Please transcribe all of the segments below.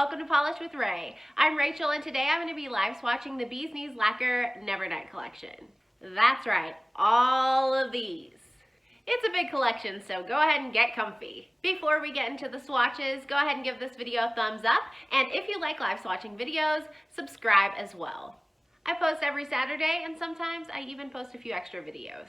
welcome to Polish with Ray. I'm Rachel and today I'm going to be live swatching the Bee's Knees Lacquer Nevernight Collection. That's right, all of these. It's a big collection, so go ahead and get comfy. Before we get into the swatches, go ahead and give this video a thumbs up, and if you like live swatching videos, subscribe as well. I post every Saturday and sometimes I even post a few extra videos.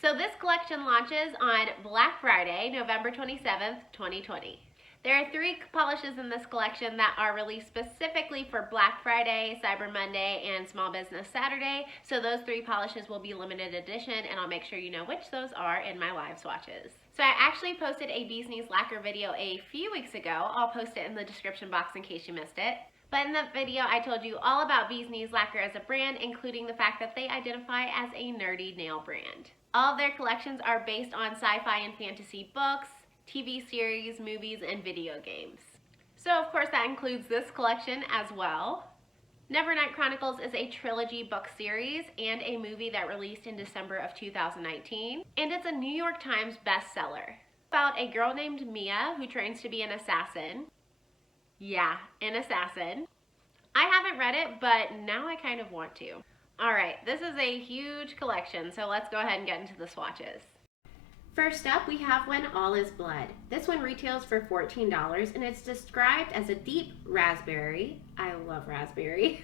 So this collection launches on Black Friday, November 27th, 2020. There are 3 polishes in this collection that are released specifically for Black Friday, Cyber Monday, and Small Business Saturday. So those 3 polishes will be limited edition, and I'll make sure you know which those are in my live swatches. So I actually posted a Bee's Knees Lacquer video a few weeks ago. I'll post it in the description box in case you missed it. But in that video, I told you all about Bee's Knees Lacquer as a brand, including the fact that they identify as a nerdy nail brand. All of their collections are based on sci-fi and fantasy books, TV series, movies, and video games. So of course that includes this collection as well. Nevernight Chronicles is a trilogy book series and a movie that released in December of 2019, and it's a New York Times bestseller about a girl named Mia who trains to be an assassin. Yeah, an assassin. I haven't read it, but now I kind of want to. Alright, this is a huge collection, so let's go ahead and get into the swatches. First up, we have When All Is Blood. This one retails for $14 and it's described as a deep raspberry, I love raspberry,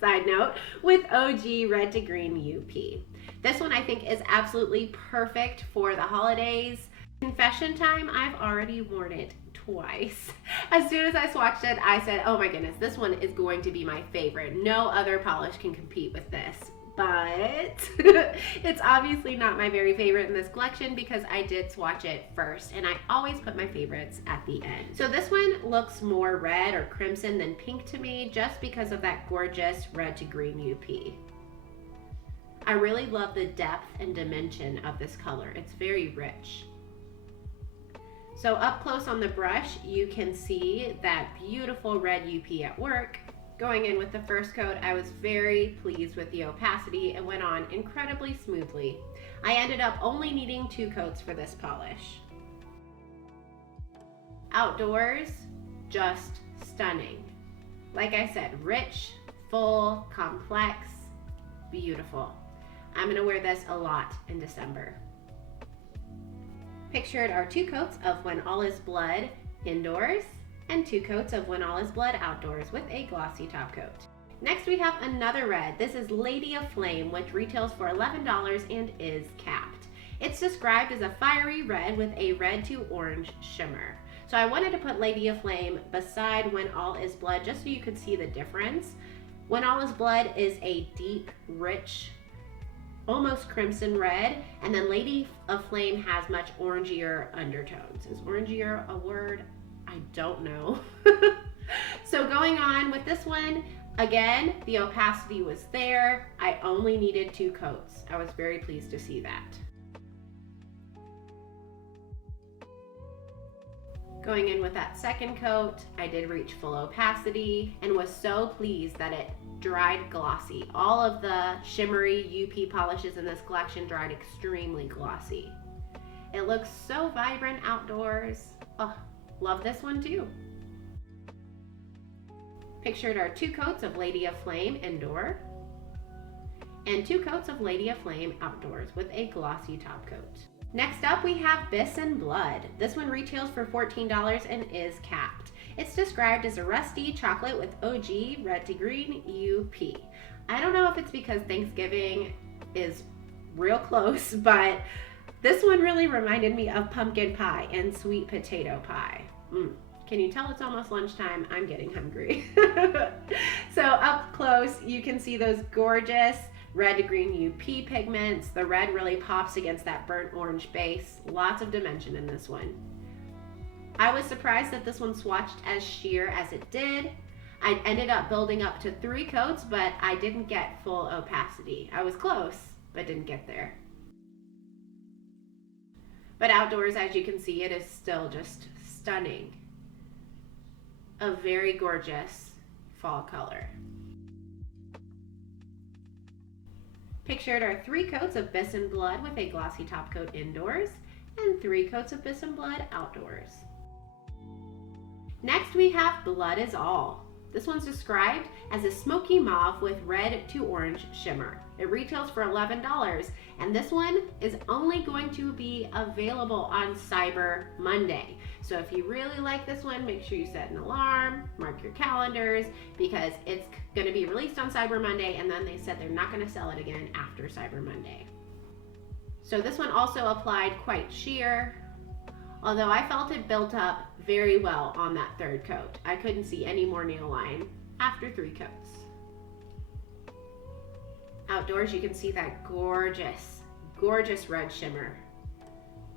side note, with OG red to green UP. This one I think is absolutely perfect for the holidays. Confession time, I've already worn it twice. As soon as I swatched it, I said, oh my goodness, this one is going to be my favorite. No other polish can compete with this. But it's obviously not my very favorite in this collection because I did swatch it first, and I always put my favorites at the end. So this one looks more red or crimson than pink to me just because of that gorgeous red to green UP. I really love the depth and dimension of this color. It's very rich. So up close on the brush, you can see that beautiful red UP at work. Going in with the first coat, I was very pleased with the opacity and went on incredibly smoothly. I ended up only needing 2 coats for this polish. Outdoors, just stunning. Like I said, rich, full, complex, beautiful. I'm gonna wear this a lot in December. Pictured are 2 coats of When All Is Blood indoors, and 2 coats of When All Is Blood outdoors with a glossy top coat. Next we have another red. This is Lady of Flame, which retails for $11 and is capped. It's described as a fiery red with a red to orange shimmer. So I wanted to put Lady of Flame beside When All Is Blood just so you could see the difference. When All Is Blood is a deep, rich, almost crimson red, and then Lady of Flame has much orangier undertones. Is orangier a word? I don't know. So going on with this one, again, the opacity was there. I only needed 2 coats. I was very pleased to see that. Going in with that second coat, I did reach full opacity and was so pleased that it dried glossy. All of the shimmery UP polishes in this collection dried extremely glossy. It looks so vibrant outdoors. Oh, love this one too. Pictured are 2 coats of Lady of Flame indoor and 2 coats of Lady of Flame outdoors with a glossy top coat. Next up we have Byss and Blood. This one retails for $14 and is capped. It's described as a rusty chocolate with OG red to green UP. I don't know if it's because Thanksgiving is real close, but this one really reminded me of pumpkin pie and sweet potato pie. Can you tell it's almost lunchtime? I'm getting hungry. So up close, you can see those gorgeous red to green UP pigments. The red really pops against that burnt orange base. Lots of dimension in this one. I was surprised that this one swatched as sheer as it did. I ended up building up to 3 coats, but I didn't get full opacity. I was close, but didn't get there. But outdoors, as you can see, it is still just stunning. A very gorgeous fall color. Pictured are 3 coats of Byss and Blood with a glossy top coat indoors and 3 coats of Byss and Blood outdoors. Next we have Blood is All. This one's described as a smoky mauve with red to orange shimmer. It retails for $11, and this one is only going to be available on Cyber Monday. So if you really like this one, make sure you set an alarm, mark your calendars, because it's going to be released on Cyber Monday, and then they said they're not going to sell it again after Cyber Monday. So this one also applied quite sheer, although I felt it built up very well on that third coat. I couldn't see any more nail line after 3 coats. Outdoors, you can see that gorgeous, gorgeous red shimmer.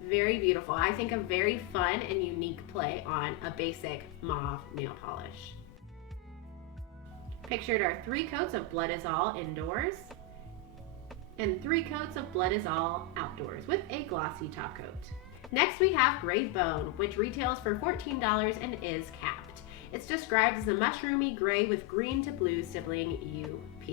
Very beautiful. I think a very fun and unique play on a basic mauve nail polish. Pictured are 3 coats of Blood is All indoors and 3 coats of Blood is All outdoors with a glossy top coat. Next we have Grave Bone, which retails for $14 and is capped. It's described as a mushroomy gray with green to blue sibling UP.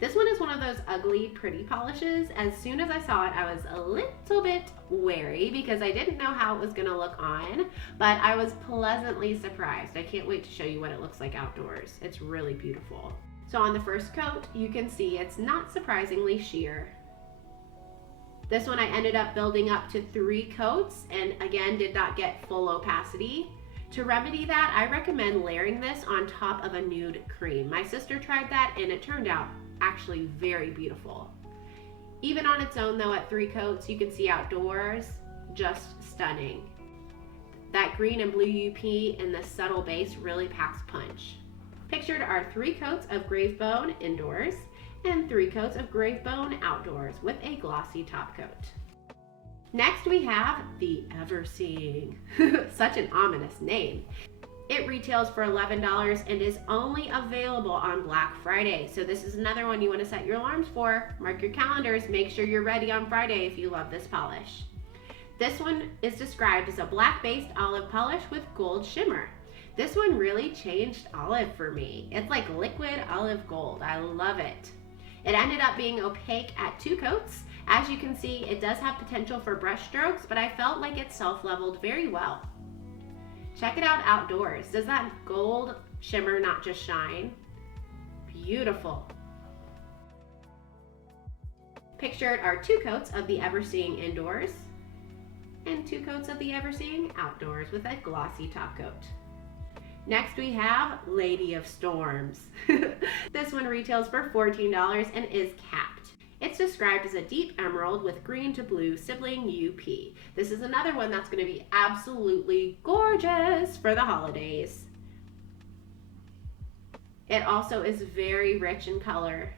This one is one of those ugly, pretty polishes. As soon as I saw it, I was a little bit wary because I didn't know how it was gonna look on, but I was pleasantly surprised. I can't wait to show you what it looks like outdoors. It's really beautiful. So on the first coat, you can see it's not surprisingly sheer. This one I ended up building up to 3 coats and again did not get full opacity. To remedy that, I recommend layering this on top of a nude cream. My sister tried that and it turned out actually very beautiful. Even on its own though, at 3 coats, you can see outdoors, just stunning. That green and blue UP in the subtle base really packs punch. Pictured are 3 coats of Grave Bone indoors and 3 coats of Grave Bone outdoors with a glossy top coat. Next we have the Everseeing. Such an ominous name. It retails for $11 and is only available on Black Friday. So this is another one you want to set your alarms for. Mark your calendars, make sure you're ready on Friday if you love this polish. This one is described as a black-based olive polish with gold shimmer. This one really changed olive for me. It's like liquid olive gold. I love it. It ended up being opaque at 2 coats. As you can see, it does have potential for brush strokes, but I felt like it self-leveled very well. Check it out outdoors. Does that gold shimmer not just shine? Beautiful. Pictured are 2 coats of the Everseeing indoors and 2 coats of the Everseeing outdoors with a glossy top coat. Next we have Lady of Storms. This one retails for $14 and is capped. It's described as a deep emerald with green to blue sibling UP. This is another one that's going to be absolutely gorgeous for the holidays. It also is very rich in color.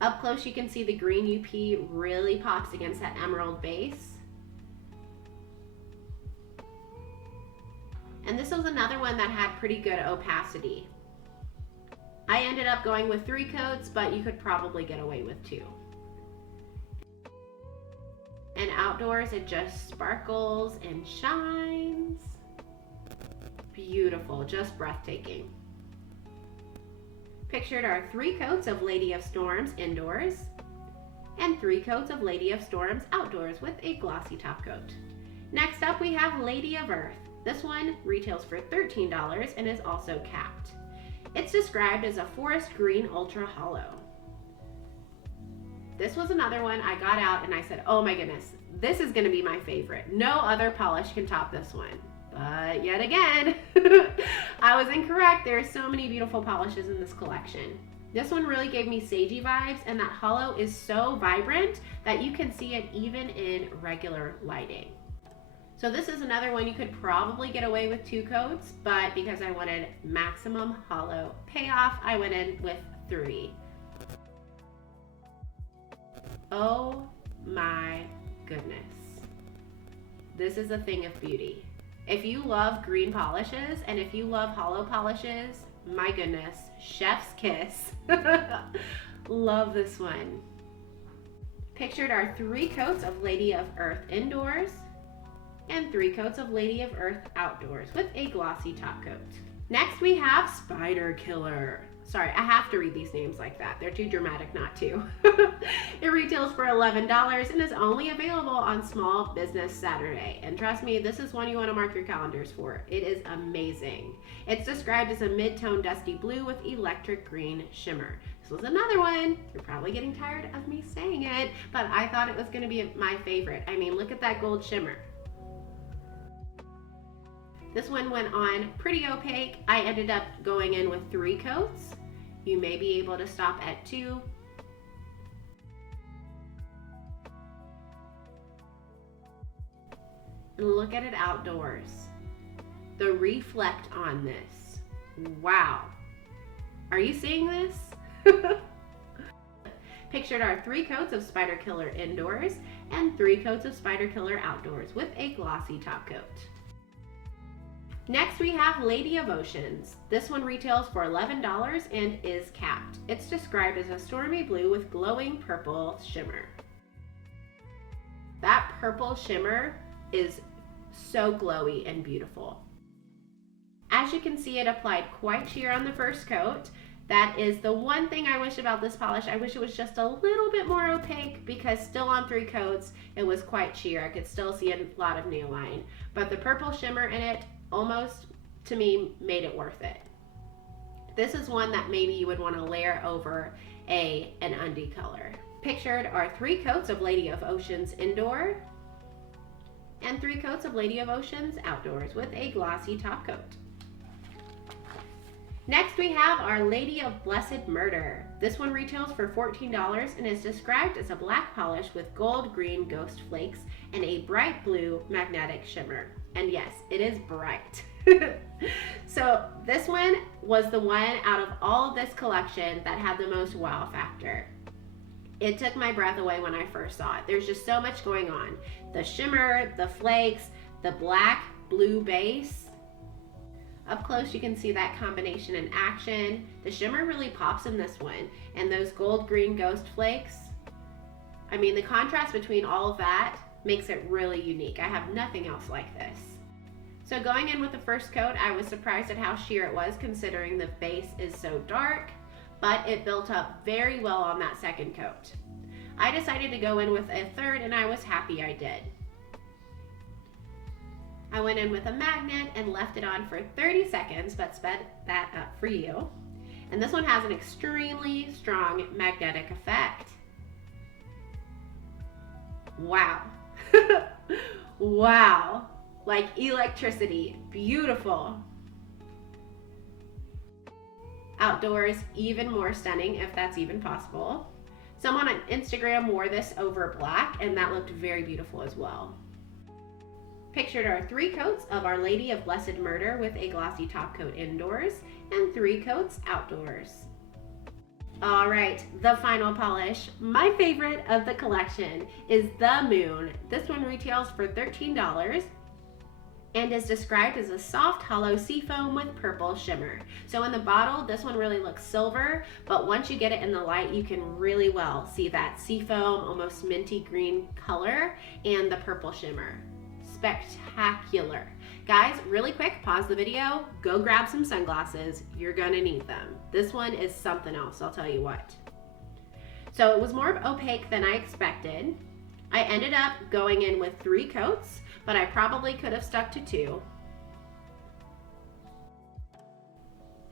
Up close you can see the green UP really pops against that emerald base. And this was another one that had pretty good opacity. I ended up going with 3 coats, but you could probably get away with 2. And outdoors, it just sparkles and shines. Beautiful, just breathtaking. Pictured are 3 coats of Lady of Storms indoors and 3 coats of Lady of Storms outdoors with a glossy top coat. Next up, we have Lady of Earth. This one retails for $13 and is also capped. It's described as a forest green ultra hollow. This was another one I got out and I said, oh my goodness, this is gonna be my favorite. No other polish can top this one. But yet again, I was incorrect. There are so many beautiful polishes in this collection. This one really gave me sagey vibes, and that hollow is so vibrant that you can see it even in regular lighting. So this is another one you could probably get away with 2 coats, but because I wanted maximum hollow payoff, I went in with 3. Oh my goodness. This is a thing of beauty. If you love green polishes and if you love hollow polishes, my goodness, chef's kiss. Love this one. Pictured are 3 coats of Lady of Earth indoors and 3 coats of Lady of Earth outdoors with a glossy top coat. Next we have Spiderkiller. sorry, I have to read these names like that. They're too dramatic not to. It retails for $11 and is only available on Small Business Saturday. And trust me, this is one you want to mark your calendars for. It is amazing. It's described as a mid-tone dusty blue with electric green shimmer. This was another one. You're probably getting tired of me saying it, but I thought it was going to be my favorite. I mean, look at that gold shimmer. This one went on pretty opaque. I ended up going in with 3 coats. You may be able to stop at 2. And look at it outdoors. The reflect on this. Wow. Are you seeing this? Pictured are 3 coats of Spiderkiller indoors and 3 coats of Spiderkiller outdoors with a glossy top coat. Next we have Lady of Oceans. This one retails for $11 and is capped. It's described as a stormy blue with glowing purple shimmer. That purple shimmer is so glowy and beautiful. As you can see, it applied quite sheer on the first coat. That is the one thing I wish about this polish. I wish it was just a little bit more opaque, because still on 3 coats, it was quite sheer. I could still see a lot of nail line. But the purple shimmer in it almost, to me, made it worth it. This is one that maybe you would want to layer over an undie color. Pictured are 3 coats of Lady of Oceans indoor and 3 coats of Lady of Oceans outdoors with a glossy top coat. Next we have our Lady of Blessed Murder. This one retails for $14 and is described as a black polish with gold green ghost flakes and a bright blue magnetic shimmer. And yes, it is bright. So this one was the one out of all of this collection that had the most wow factor. It took my breath away when I first saw it. There's just so much going on. The shimmer, the flakes, the black blue base. Up close you can see that combination in action. The shimmer really pops in this one. And those gold green ghost flakes, I mean, the contrast between all of that makes it really unique. I have nothing else like this. So going in with the first coat, I was surprised at how sheer it was considering the base is so dark, but it built up very well on that second coat. I decided to go in with a third and I was happy I did. I went in with a magnet and left it on for 30 seconds, but sped that up for you. And this one has an extremely strong magnetic effect. Wow. Wow. Like electricity. Beautiful. Outdoors, even more stunning, if that's even possible. Someone on Instagram wore this over black and that looked very beautiful as well. Pictured are 3 coats of Our Lady of Blessed Murder with a glossy top coat indoors and 3 coats outdoors. All right, the final polish, my favorite of the collection, is the Moon. This one retails for $13 and is described as a soft hollow seafoam with purple shimmer. So in the bottle, this one really looks silver, but once you get it in the light, you can really well see that seafoam, almost minty green color and the purple shimmer. Spectacular. Guys, really quick, pause the video, go grab some sunglasses. You're gonna need them. This one is something else, I'll tell you what. So it was more opaque than I expected. I ended up going in with 3 coats, but I probably could have stuck to 2.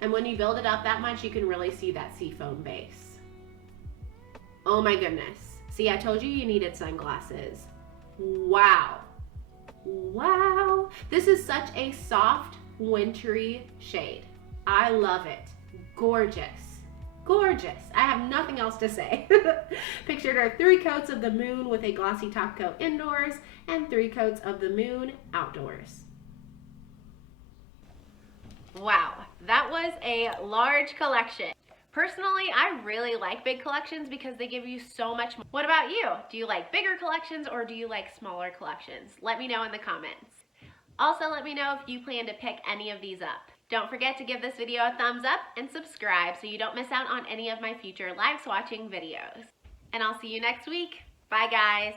And when you build it up that much, you can really see that seafoam base. Oh my goodness. See, I told you you needed sunglasses. Wow. Wow. This is such a soft, wintry shade. I love it. Gorgeous. Gorgeous. I have nothing else to say. Pictured are 3 coats of the Moon with a glossy top coat indoors and 3 coats of the Moon outdoors. Wow, that was a large collection. Personally, I really like big collections because they give you so much more. What about you? Do you like bigger collections or do you like smaller collections? Let me know in the comments. Also, let me know if you plan to pick any of these up. Don't forget to give this video a thumbs up and subscribe so you don't miss out on any of my future live swatching videos. And I'll see you next week. Bye guys.